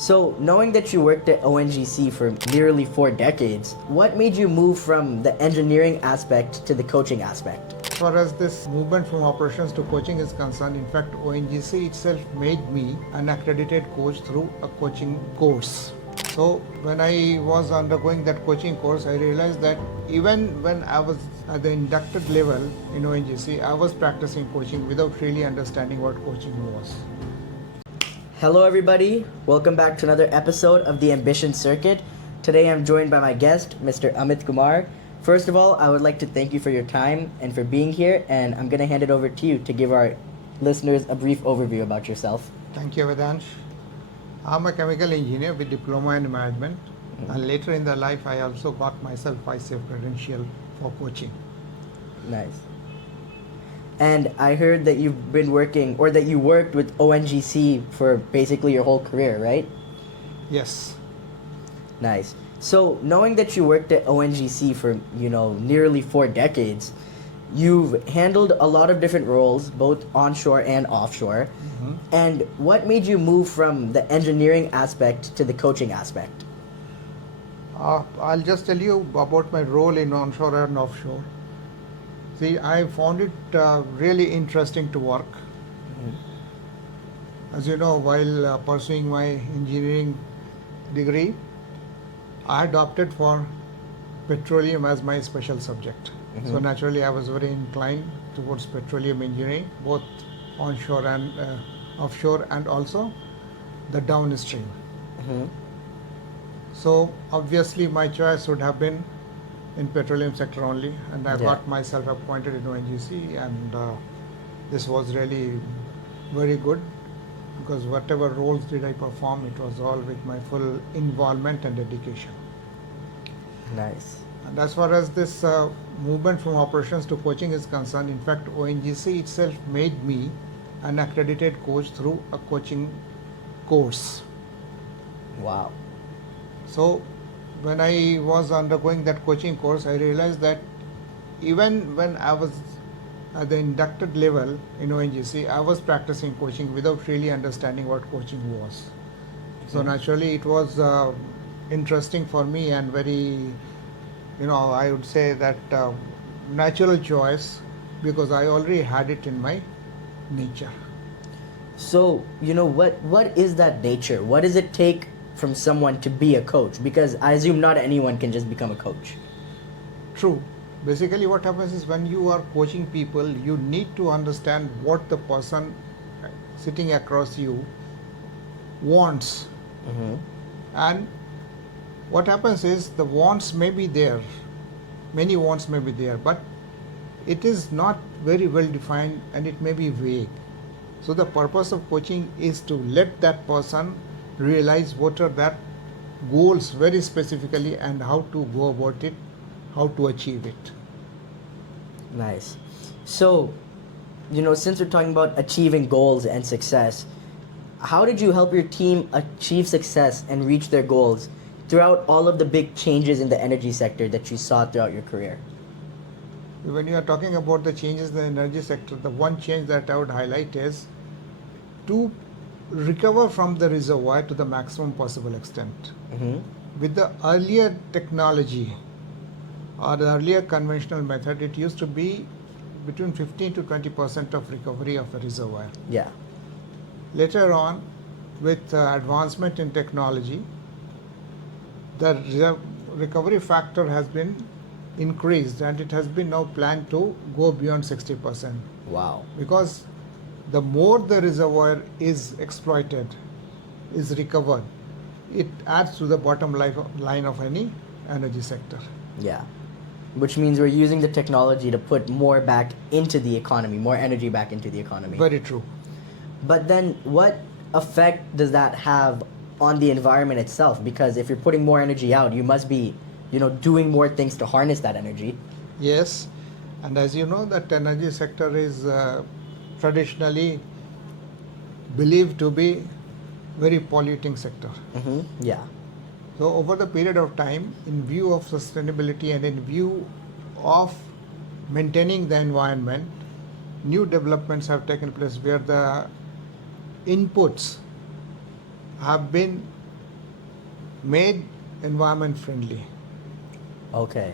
So, knowing that you worked at ONGC for nearly 4 decades, what made you move from the engineering aspect to the coaching aspect? As far as this movement from operations to coaching is concerned, in fact, ONGC itself made me an accredited coach through a coaching course. So, when I was undergoing that coaching course, I realized that even when I was at the inducted level in ONGC, I was practicing coaching without really understanding what coaching was. Hello, everybody. Welcome back to another episode of the Ambition Circuit. Today, I'm joined by my guest, Mr. Amit Kumar. First of all, I would like to thank you for your time and for being here, and I'm going to hand it over to you to give our listeners a brief overview about yourself. Thank you, Vedansh. I'm a chemical engineer with diploma in management, and later in the life, I also got myself ICF credential for coaching. Nice. And I heard that you've been working, or that you worked with ONGC for basically your whole career, right? Yes. Nice. So, knowing that you worked at ONGC for, nearly 4 decades, you've handled a lot of different roles, both onshore and offshore. Mm-hmm. And what made you move from the engineering aspect to the coaching aspect? I'll just tell you about my role in onshore and offshore. See, I found it really interesting to work. As you know, while pursuing my engineering degree, I had opted for petroleum as my special subject. So naturally, I was very inclined towards petroleum engineering, both onshore and offshore, and also the downstream. So obviously, my choice would have been in petroleum sector only, and I got myself appointed in ONGC, and this was really very good, because whatever roles did I perform, it was all with my full involvement and dedication. Nice. And as far as this movement from operations to coaching is concerned, in fact, ONGC itself made me an accredited coach through a coaching course. Wow. So, when I was undergoing that coaching course, I realized that even when I was at the inducted level in ONGC, I was practicing coaching without really understanding what coaching was. So naturally, it was interesting for me and very, I would say that natural choice, because I already had it in my nature. So, what is that nature? What does it take from someone to be a coach? Because I assume not anyone can just become a coach. True. Basically, what happens is when you are coaching people, you need to understand what the person sitting across you wants. And what happens is the wants may be there, many wants may be there, but it is not very well defined and it may be vague. So the purpose of coaching is to let that person realize what are their goals very specifically and how to go about it, how to achieve it. Nice. So, since we're talking about achieving goals and success, how did you help your team achieve success and reach their goals throughout all of the big changes in the energy sector that you saw throughout your career? When you are talking about the changes in the energy sector, the one change that I would highlight is to recover from the reservoir to the maximum possible extent. With the earlier technology or the earlier conventional method, it used to be between 15 to 20% of recovery of a reservoir. Yeah. Later on, with advancement in technology, the recovery factor has been increased, and it has been now planned to go beyond 60%. Wow. Because the more the reservoir is exploited, is recovered, it adds to the bottom line of any energy sector. Yeah. Which means we're using the technology to put more back into the economy, more energy back into the economy. Very true. But then what effect does that have on the environment itself? Because if you're putting more energy out, you must be, doing more things to harness that energy. Yes. And as you know, that energy sector is traditionally believed to be very polluting sector. Yeah. So over the period of time, in view of sustainability and in view of maintaining the environment, new developments have taken place where the inputs have been made environment friendly. Okay.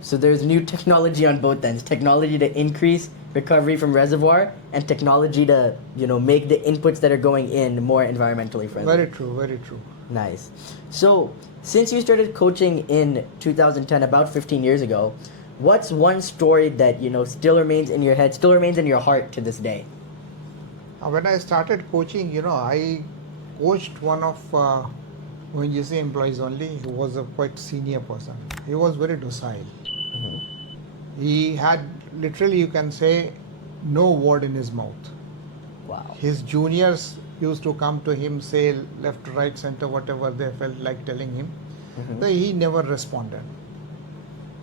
So there's new technology on both ends. Technology to increase recovery from reservoir and technology to, make the inputs that are going in more environmentally friendly. Very true, very true. Nice. So, since you started coaching in 2010, about 15 years ago, what's one story that, still remains in your head, still remains in your heart to this day? When I started coaching, I coached one of ONGC employees only. He was a quite senior person. He was very docile. He had literally, you can say, no word in his mouth. Wow. His juniors used to come to him, say left, right, center, whatever they felt like telling him. So he never responded.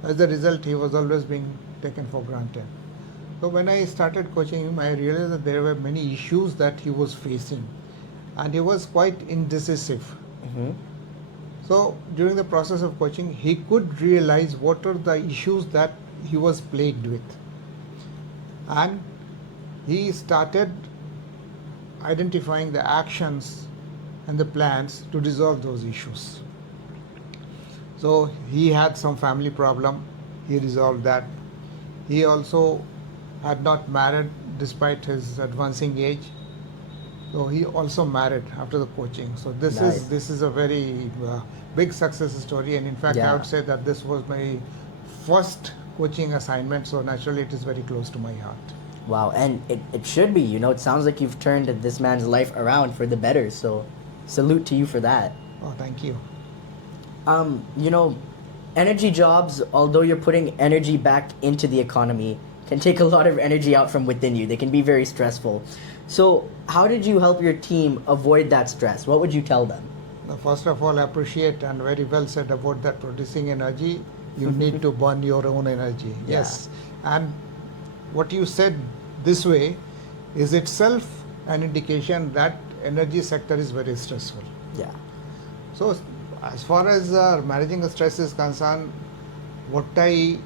As a result, he was always being taken for granted. So when I started coaching him, I realized that there were many issues that he was facing, and he was quite indecisive. So during the process of coaching, he could realize what are the issues that he was plagued with, and he started identifying the actions and the plans to resolve those issues. So he had some family problem, he resolved that. He also had not married despite his advancing age, so he also married after the coaching. So this Nice. is a very big success story, and in fact Yeah. I would say that this was my first coaching assignment, so naturally it is very close to my heart. Wow, and it should be, it sounds like you've turned this man's life around for the better, so salute to you for that. Oh, thank you. Energy jobs, although you're putting energy back into the economy, can take a lot of energy out from within you. They can be very stressful. So, how did you help your team avoid that stress? What would you tell them? Now, first of all, appreciate and very well said about that producing energy. You need to burn your own energy. Yeah. Yes. And what you said this way is itself an indication that energy sector is very stressful. Yeah. So as far as managing the stress is concerned, what I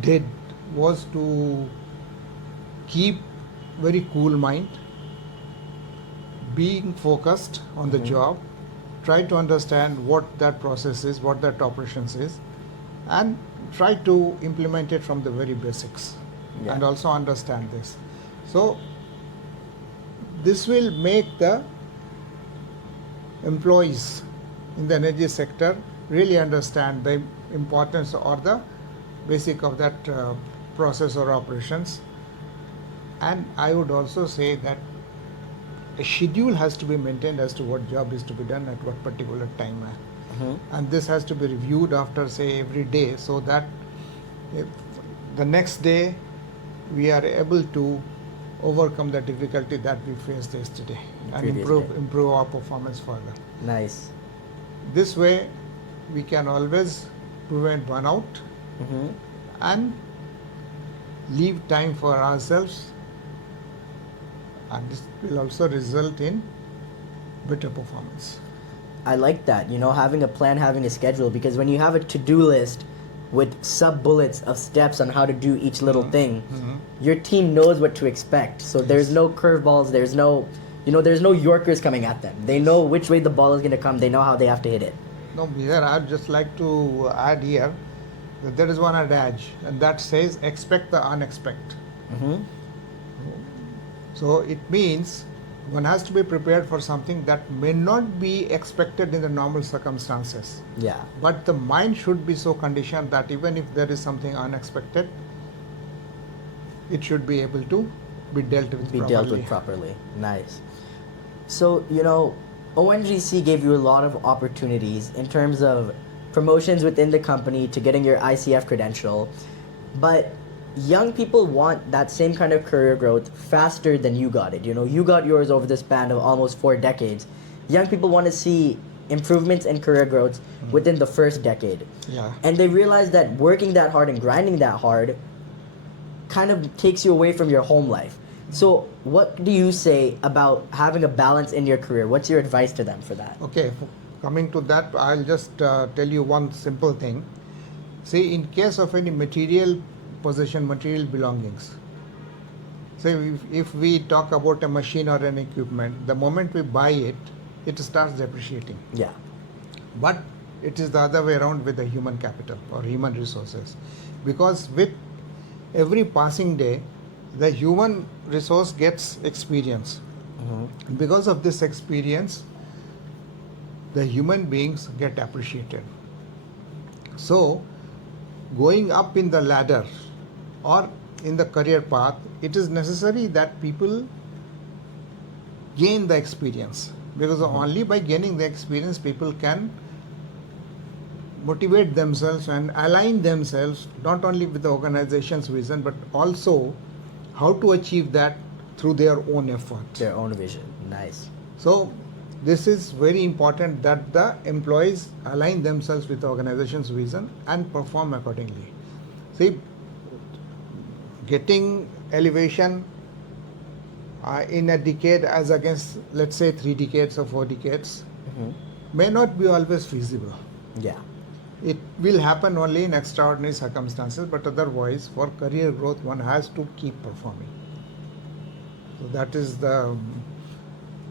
did was to keep very cool mind, being focused on the job, try to understand what that process is, what that operations is, and try to implement it from the very basics. Yeah. And also understand this. So this will make the employees in the energy sector really understand the importance or the basic of that process or operations. And I would also say that a schedule has to be maintained as to what job is to be done at what particular time. And this has to be reviewed after, say, every day, so that if the next day we are able to overcome the difficulty that we faced yesterday and Previous day. improve our performance further. Nice. This way we can always prevent burnout and leave time for ourselves, and this will also result in better performance. I like that, having a plan, having a schedule, because when you have a to-do list with sub-bullets of steps on how to do each little thing, your team knows what to expect. So there's no curveballs, there's no Yorkers coming at them. They know which way the ball is going to come, they know how they have to hit it. No, here I'd just like to add here that there is one adage, and that says expect the unexpected. So it means one has to be prepared for something that may not be expected in the normal circumstances. Yeah. But the mind should be so conditioned that even if there is something unexpected, it should be able to be dealt with properly. Nice. So, ONGC gave you a lot of opportunities in terms of promotions within the company to getting your ICF credential, but young people want that same kind of career growth faster than you got it. You got yours over the span of almost 4 decades. Young people want to see improvements and career growth within the first decade. Yeah. And they realize that working that hard and grinding that hard kind of takes you away from your home life. So what do you say about having a balance in your career? What's your advice to them for that? Okay, coming to that, I'll just tell you one simple thing. See, in case of any material possession, material belongings, say if we talk about a machine or an equipment, the moment we buy it, it starts depreciating. Yeah. But it is the other way around with the human capital or human resources. Because with every passing day, the human resource gets experience. Because of this experience, the human beings get appreciated. So, going up in the ladder or in the career path, it is necessary that people gain the experience, because only by gaining the experience people can motivate themselves and align themselves not only with the organization's vision but also how to achieve that through their own effort. Their own vision. Nice. So this is very important that the employees align themselves with the organization's vision and perform accordingly. See, getting elevation in a decade as against, let's say, 3 decades or 4 decades may not be always feasible. Yeah. It will happen only in extraordinary circumstances, but otherwise, for career growth, one has to keep performing. So that is the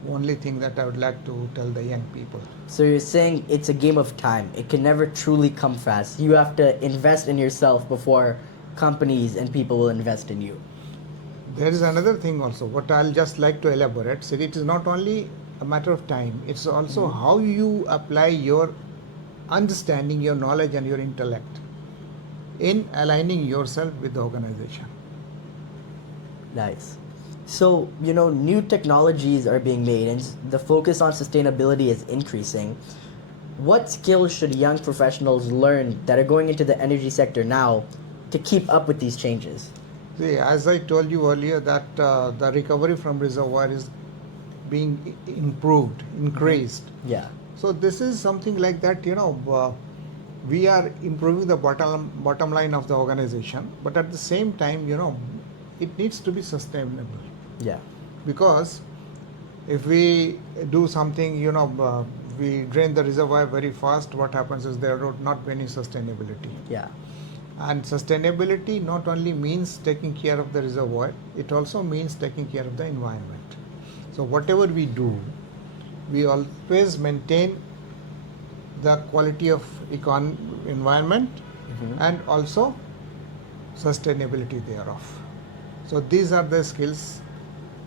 only thing that I would like to tell the young people. So you're saying it's a game of time. It can never truly come fast. You have to invest in yourself before companies and people will invest in you. There is another thing also, what I'll just like to elaborate. So it is not only a matter of time, it's also how you apply your understanding, your knowledge and your intellect in aligning yourself with the organization. Nice. So, new technologies are being made and the focus on sustainability is increasing. What skills should young professionals learn that are going into the energy sector now to keep up with these changes? See, as I told you earlier, that the recovery from reservoir is being improved, increased. Yeah. So this is something like that, we are improving the bottom line of the organization, but at the same time, it needs to be sustainable. Yeah. Because if we do something, we drain the reservoir very fast, what happens is there would not be any sustainability. Yeah. And sustainability not only means taking care of the reservoir, it also means taking care of the environment. So whatever we do, we always maintain the quality of environment and also sustainability thereof. So these are the skills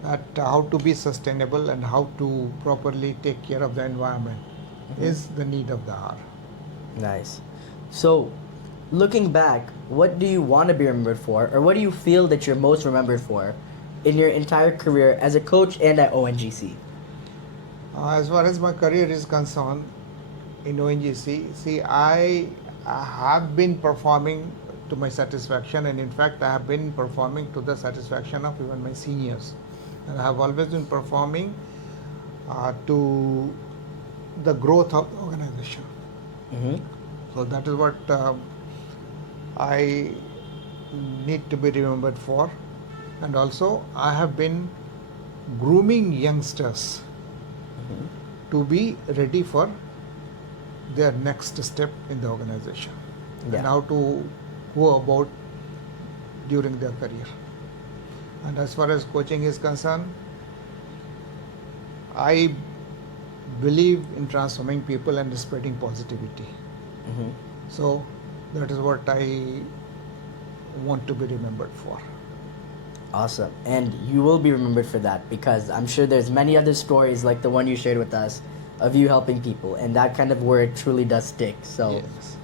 that how to be sustainable and how to properly take care of the environment is the need of the hour. Nice. So, looking back, what do you want to be remembered for, or what do you feel that you're most remembered for in your entire career as a coach and at ONGC? As far as my career is concerned in ONGC, see, I have been performing to my satisfaction, and in fact, I have been performing to the satisfaction of even my seniors. And I have always been performing to the growth of the organization. So that is what I need to be remembered for. And also, I have been grooming youngsters to be ready for their next step in the organization and how to go about during their career. And as far as coaching is concerned, I believe in transforming people and spreading positivity. So that is what I want to be remembered for. Awesome. And you will be remembered for that, because I'm sure there's many other stories like the one you shared with us of you helping people, and that kind of word truly does stick. So Yes.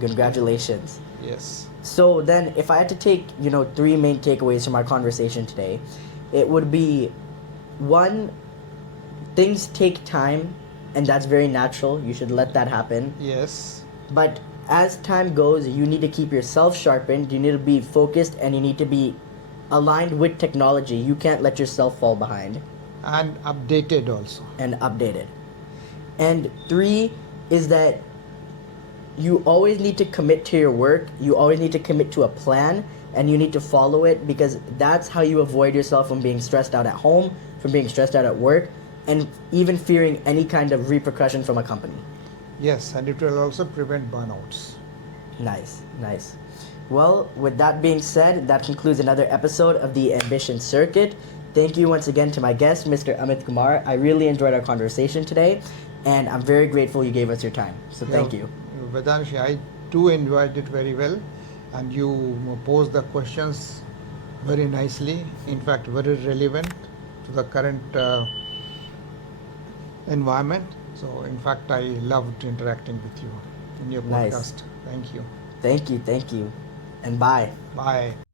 Congratulations. Yes. So then, if I had to take, 3 main takeaways from our conversation today, it would be, 1, things take time, and that's very natural. You should let that happen. Yes. But as time goes, you need to keep yourself sharpened, you need to be focused, and you need to be aligned with technology. You can't let yourself fall behind. And updated also. And updated. And 3 is that you always need to commit to your work, you always need to commit to a plan, and you need to follow it, because that's how you avoid yourself from being stressed out at home, from being stressed out at work, and even fearing any kind of repercussion from a company. Yes, and it will also prevent burnouts. Nice, nice. Well, with that being said, that concludes another episode of the Ambition Circuit. Thank you once again to my guest, Mr. Amit Kumar. I really enjoyed our conversation today. and I'm very grateful you gave us your time. So thank you. Vedanshi, I too enjoyed it very well, and you posed the questions very nicely. In fact, very relevant to the current environment. So, in fact, I loved interacting with you in your Nice. podcast. Thank you. Thank you. And bye. Bye.